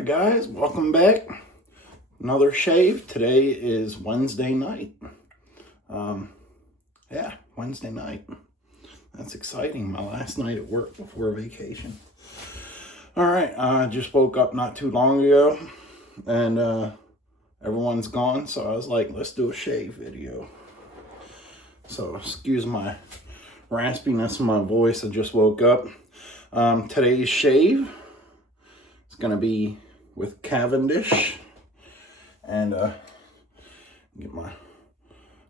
Hi guys, welcome back. Another shave. Today is Wednesday night. Wednesday night. That's exciting. My last night at work before vacation. Alright, I just woke up not too long ago and everyone's gone, so I was like, let's do a shave video. So excuse my raspiness in my voice, I just woke up. Today's shave is going to be with Cavendish, and get my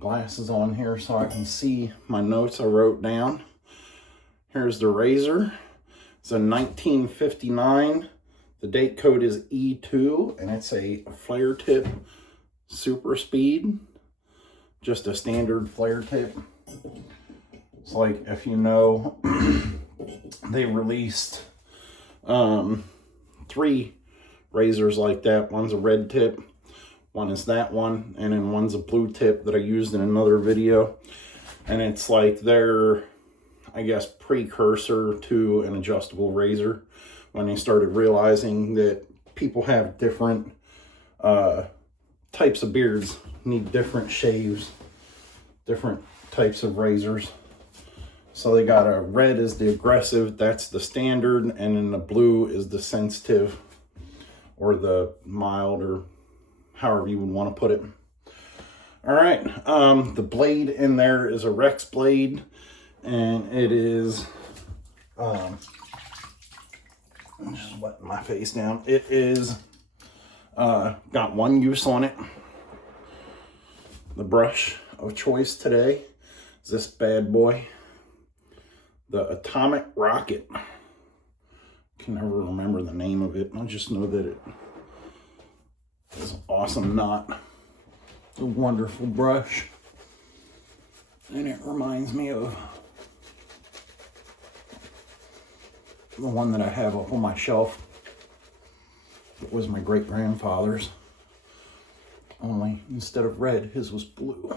glasses on here so I can see my notes I wrote down. Here's the razor. It's a 1959. The date code is E2, and it's a flare tip super speed, just a standard flare tip. It's like, if you know, they released 3 razors like that. One's a red tip, one is that one, and then one's a blue tip that I used in another video. And it's like their, I guess, precursor to an adjustable razor, when they started realizing that people have different types of beards, need different shaves, different types of razors. So they got a red is the aggressive, that's the standard, and then the blue is the sensitive, or the mild, or however you would want to put it. All right, the blade in there is a Rex blade, and it is, I'm just wetting my face down. It is, got one use on it. The brush of choice today is this bad boy, the Atomic Rocket. Can never remember the name of it. I just know that it is an awesome knot. It's a wonderful brush, and it reminds me of the one that I have up on my shelf. It was my great-grandfather's, only instead of red, his was blue.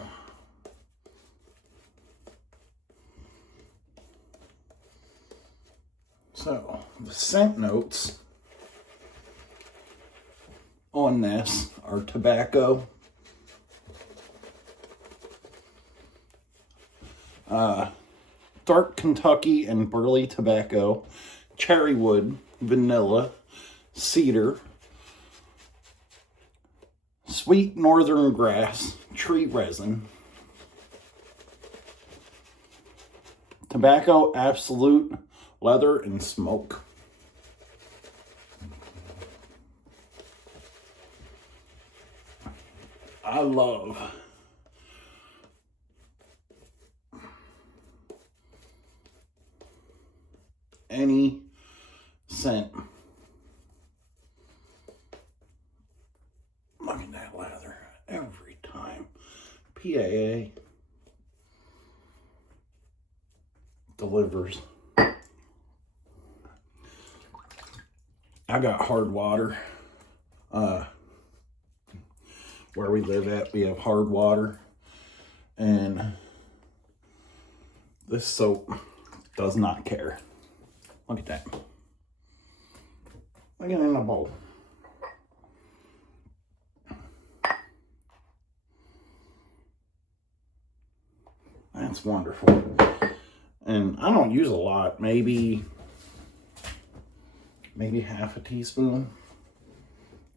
So, the scent notes on this are tobacco, dark Kentucky and burley tobacco, cherry wood, vanilla, cedar, sweet northern grass, tree resin, tobacco absolute, leather, and smoke. I love any scent. Look at that leather every time. PAA delivers. I got hard water. Where we live at, we have hard water, and this soap does not care. Look at that. Look at it in a bowl. That's wonderful. And I don't use a lot, maybe half a teaspoon,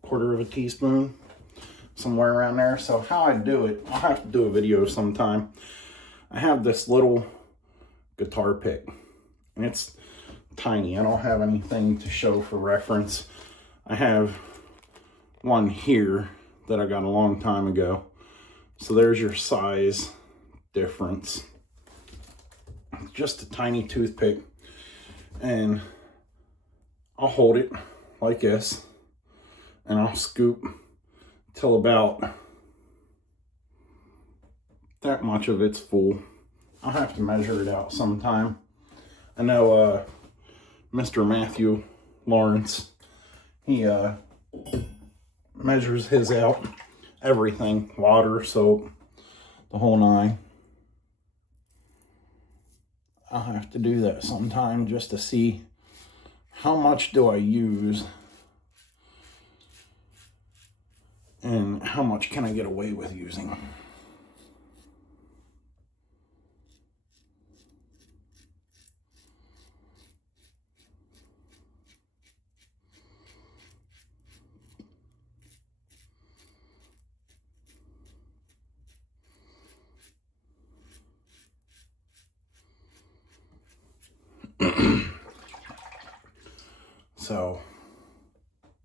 quarter of a teaspoon, somewhere around there. So how I do it, I'll have to do a video sometime. I have this little guitar pick, and it's tiny. I don't have anything to show for reference. I have one here that I got a long time ago. So there's your size difference. Just a tiny toothpick, and I'll hold it like this, and I'll scoop till about that much of it's full. I'll have to measure it out sometime. I know Mr. Matthew Lawrence, he measures his out, everything, water, soap, the whole 9. I'll have to do that sometime just to see how much do I use and how much can I get away with using. So,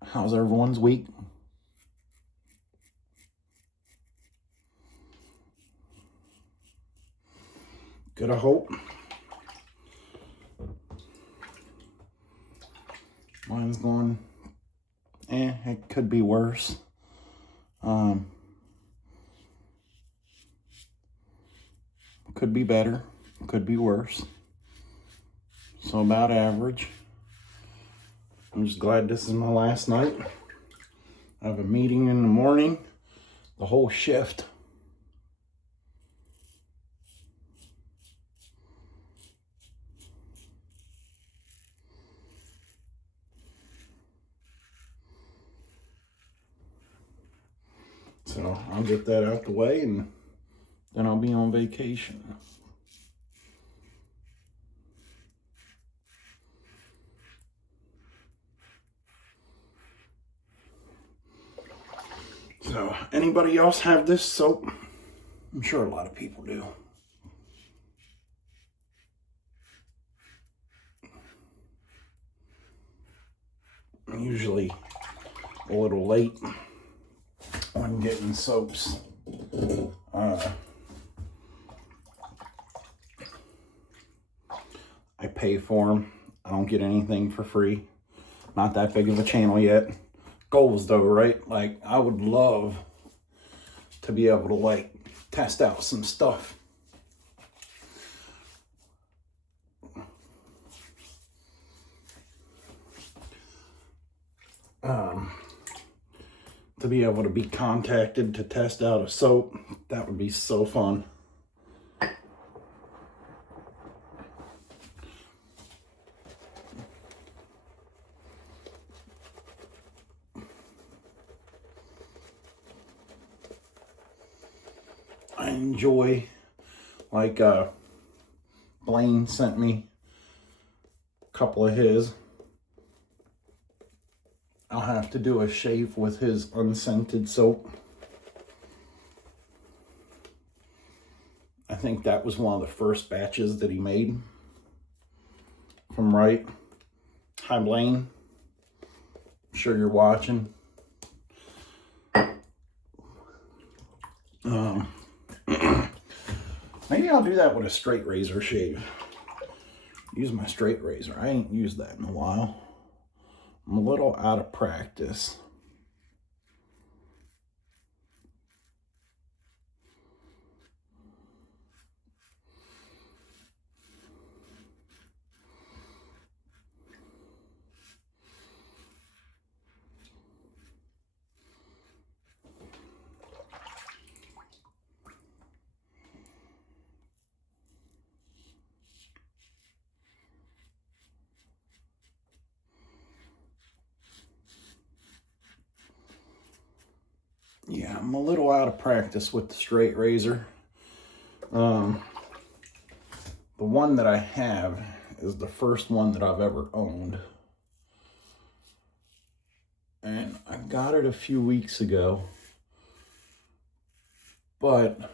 how's everyone's week? Good, I hope. Mine's going, it could be worse. Could be better, could be worse. So about average. I'm just glad this is my last night. I have a meeting in the morning, the whole shift. So I'll get that out the way and then I'll be on vacation. So anybody else have this soap? I'm sure a lot of people do. I'm usually a little late on getting soaps. I pay for them. I don't get anything for free. Not that big of a channel yet. Goals though, right? Like, I would love to be able to like test out some stuff. To be able to be contacted to test out a soap, that would be so fun. I enjoy, like, Blaine sent me a couple of his. I'll have to do a shave with his unscented soap. I think that was one of the first batches that he made from Right. Hi, Blaine. I'm sure you're watching. Maybe I'll do that with a straight razor shave. Use my straight razor. I ain't used that in a while. I'm a little out of practice. Yeah, I'm a little out of practice with the straight razor. The one that I have is the first one that I've ever owned. And I got it a few weeks ago. But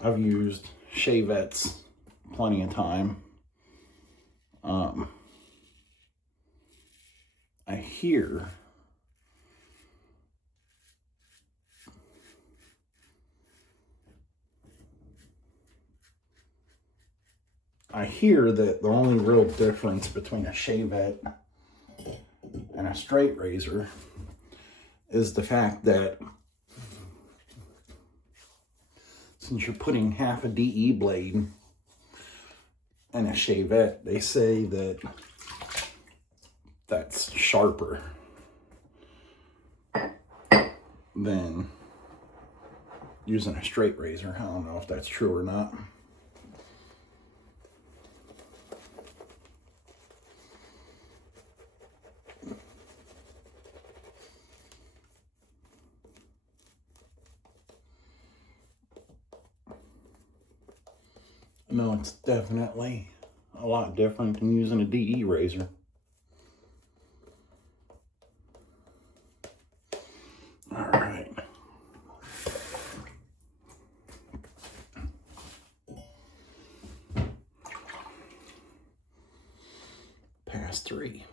I've used shavettes plenty of time. I hear that the only real difference between a shavette and a straight razor is the fact that since you're putting half a DE blade in a shavette, they say that that's sharper than using a straight razor. I don't know if that's true or not. No, it's definitely a lot different than using a DE razor. All right. Pass 3.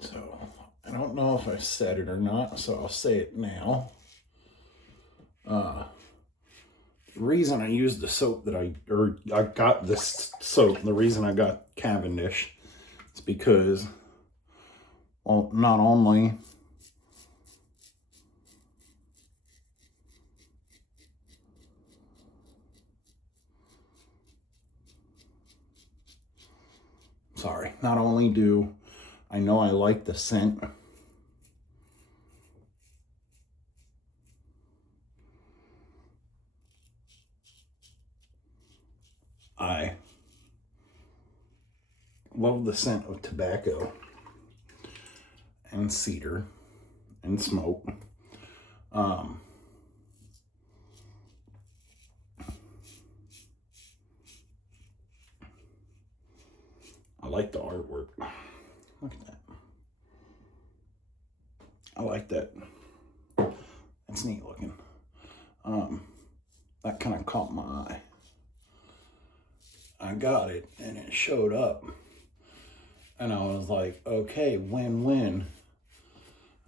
So, I don't know if I said it or not, so I'll say it now. The reason I used the soap that I got this soap, the reason I got Cavendish, is because, well, not only do I know I like the scent, I love the scent of tobacco and cedar and smoke. I like the artwork. Look at that. I like that. It's neat looking. That kind of caught my eye. I got it and it showed up. And I was like, okay, win-win.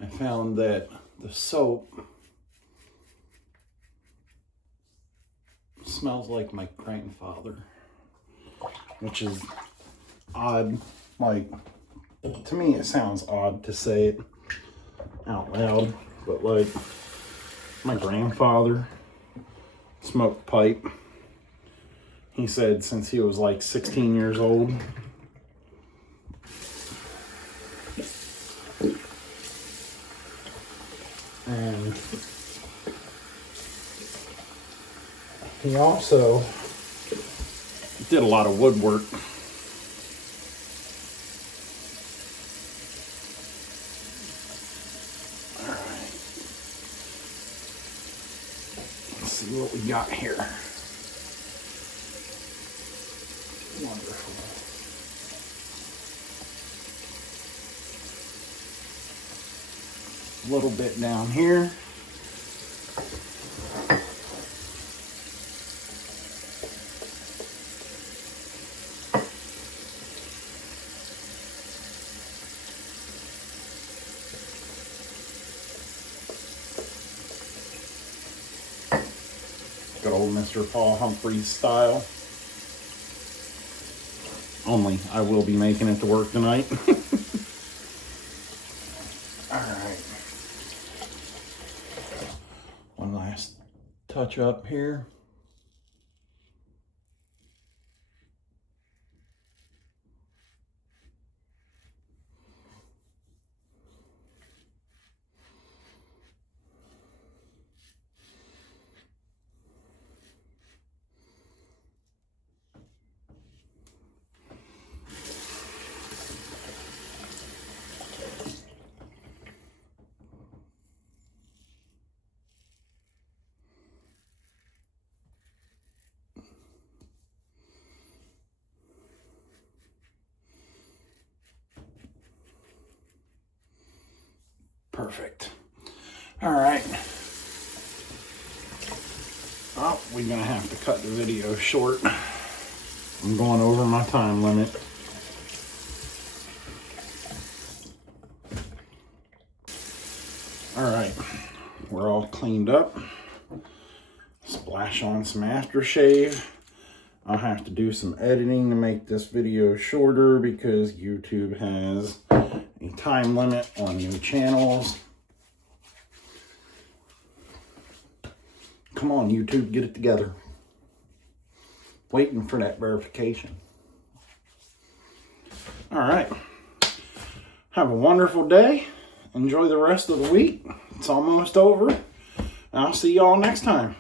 I found that the soap smells like my grandfather, which is odd. Like, to me it sounds odd to say it out loud, but like, my grandfather smoked pipe. He said since he was like 16 years old. And he also did a lot of woodwork. All right. Let's see what we got here. Wonderful. A little bit down here. Good old Mr. Paul Humphreys style. Only I will be making it to work tonight. Alright. One last touch up here. Perfect. All right. Oh, we're gonna have to cut the video short. I'm going over my time limit. All right, we're all cleaned up. Splash on some aftershave. I'll have to do some editing to make this video shorter because YouTube has a time limit on new channels. Come on, YouTube, get it together. Waiting for that verification. All right. Have a wonderful day. Enjoy the rest of the week. It's almost over. I'll see y'all next time.